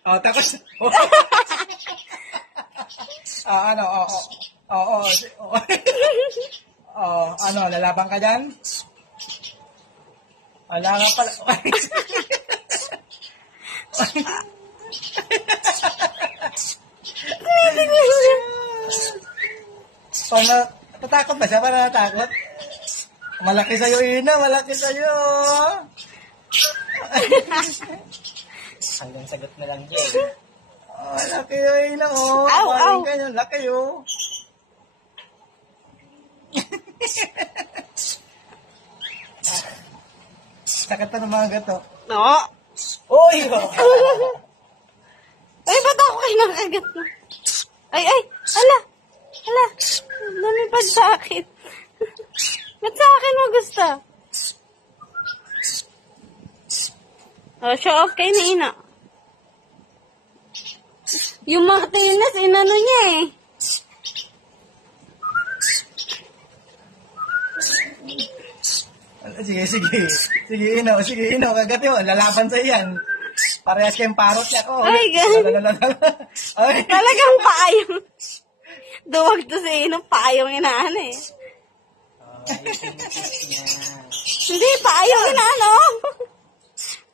Oh, tapos, ano, ano, lalaban ka dyan? Wala nga pala. Tatakot ba siya? Para natakot? Malaki sa'yo, Ina. Malaki sa'yo. Hanggang sagot na lang dyan. Laki yun, Ina. Aw. Laki yun. Sakit pa ng mga gato. No. Uy! Ay, ba't ako kayo nakagat na? Ay, ala. Lumipad sa akin. Ba't sa akin mo gusto? Oh, show off kayo na Ina. Yung mga tinas, inano niya eh. Sige, Ina. Kagat yun. Lalaban sa iyan. Parehas kayong parot niya ko. Ay, ganun. Talagang paayong. Duwag to si Ino, paayong inaano eh. Hindi, paayong inaano.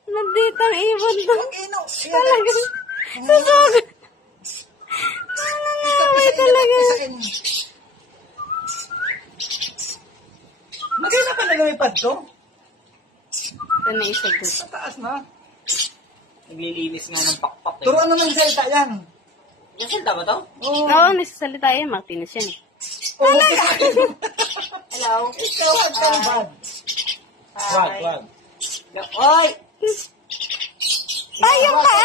Nandito ang ibon to. Talagang. Susog. May talaga. Maganda pa nagawipad to? Ito na isagot. Sa taas na. Naglilinis nga ng pakpak. Turuan naman salita yan. Nasalita ba to? Oo, nagsasalita yan. Martinez yan eh. Hello? Ikaw ang tambad. Wag. Oy! Payong ka!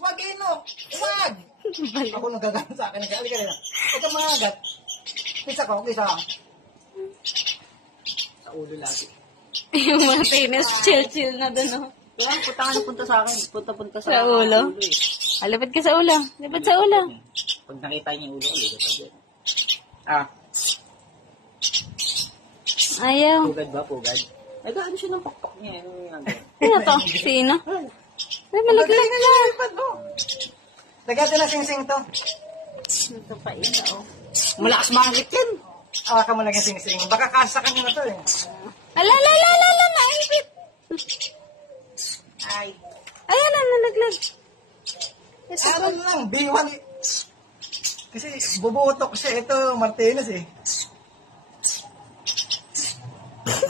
Wag, Ino. Wag. Ako nagagamit sa akin. Halika na. Ito mga agat. Kisa ko. Sa ulo lagi. Yung Martinez, chill na dun oh. Punta sa akin. Punta Sa ulo? Alipad ka sa ulo. Lipad sa ulo. Pag nakita niya yung ulo, lipad yun. Ayaw. Pugad ba? Nagaano siya ng pakpak niya. Ano to? Sino? Ay, malaglag na. Lagyan na sing-sing to. Ito pa ito oh. Malakas mangit yan. Ka mo lagyan sing-sing. Baka kasakan nyo na to eh. Ala, naipit. Ay. Ayan na, nalaglag. Ano lang, B1. Kasi bubutok siya. Ito, Martinez eh.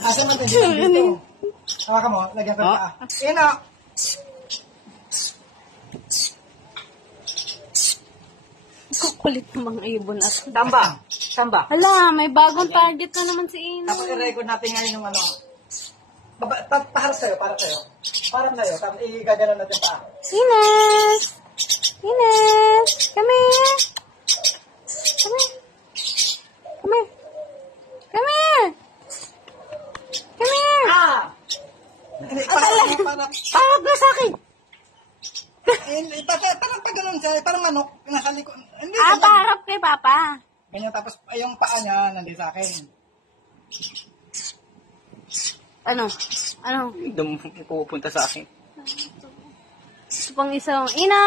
Asa man tayo dito? Hawakan mo, lagyan ko pa. Ino! Kukulit ng mga ibon at. Tamba. Hala, may bagong target na naman si Ino. Tapos i-record natin ngayon yung ano. Paharap sa'yo, para sa'yo. Parang sa'yo, tapos i-gaganon natin pa. Ines! Come here! Hindi, parang Parang na sa akin! parang pagano'n siya, parang manok, nasa likod. Hindi, Paharap kay Papa. ganyan, tapos yung paa niya, nandito sa akin. Ano? Pupunta sa akin. Ito pang isang, Ina!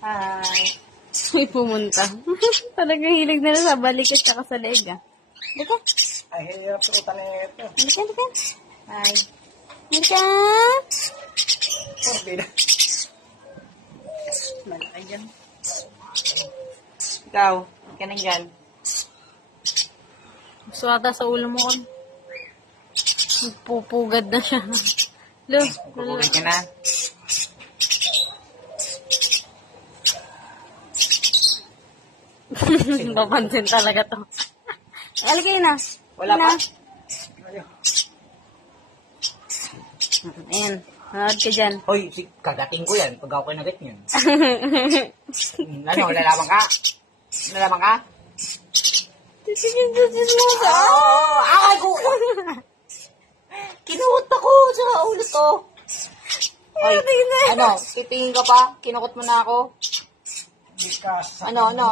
Hi. May pumunta. Talagang hilig nila sa balik at saka sa leeg ah. Dito. Ay, hirap sa utan na ito. Halika. Hi. Halika. Porbida. Malaki dyan. Ikaw, ka na dyan. Suwata sa ulo mo kon. Pupugad na siya. Lo. Pupugad ka na. Papansin talaga to. Halika na. Wala pa? Ayan. Hanood ka dyan. Hoy, kagating ko yan pag ako nagat niyan. Ano, lalaban ka? Lalaban ka? Titigil mo sa Ay, ko! Kinuot ako sa ulo to. Hoy, ano, titingin ka pa? Kinukot mo na ako? Ano?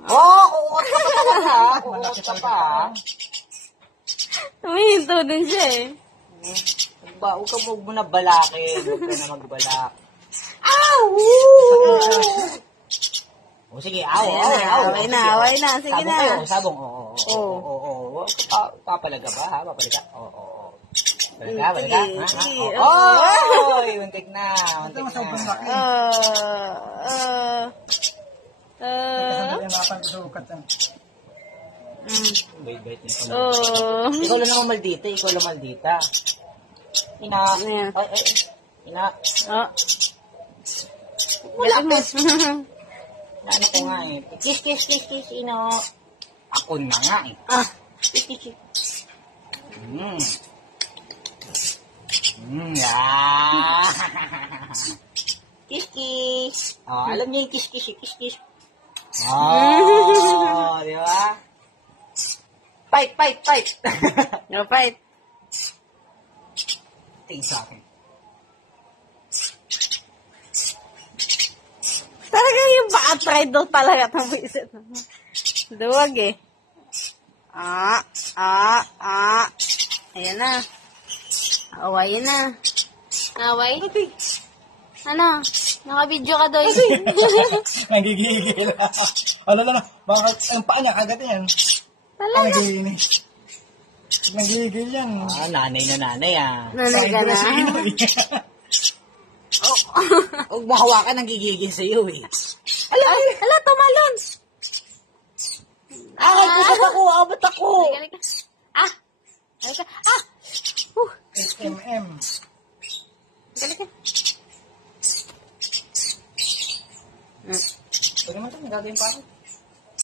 Oo, kukukot ka pa talaga. Kukukot ka pa. Tumihinto din siya eh. Huwag ka mo na balakin. Huwag ka na magbalak. O sige, Away na. Sige na. Sabong. Oo. Papalaga ba, ha? Papalaga. Oo. Balaga. Sige. Oy, muntik na. Ito sobrang laki. Ah. Kasandali ang mapan ko sa ukat yan. Bait niya. Oh. Ikaw lang naman maldita. Ina. Ayan. Ay. Ina. Oh. Wala mo. Ano ko nga eh. Kiss, ina. Ako na nga eh. Kiss. Yeah. Kiss. Oh, alam niya yung kiss. Oh, di ba? Fight. No fight. Tingin sa akin. Talaga yung pa-try daw talaga itong visit. Duwag eh. Ayan na. Awayin na. Away? Ano? Naka-video ka doon. Nagigigil. Ala. Bakit ang paa niya kagat yan? Talaga. Nagigigil yan. Nanay na Nanay ka na. Huwag mo hawakan ang gigigil sa'yo eh. Ala, tumalon. Abot ako. Halika. Halika. SMM. Halika. Pwede naman ito, nagagawin pa ako.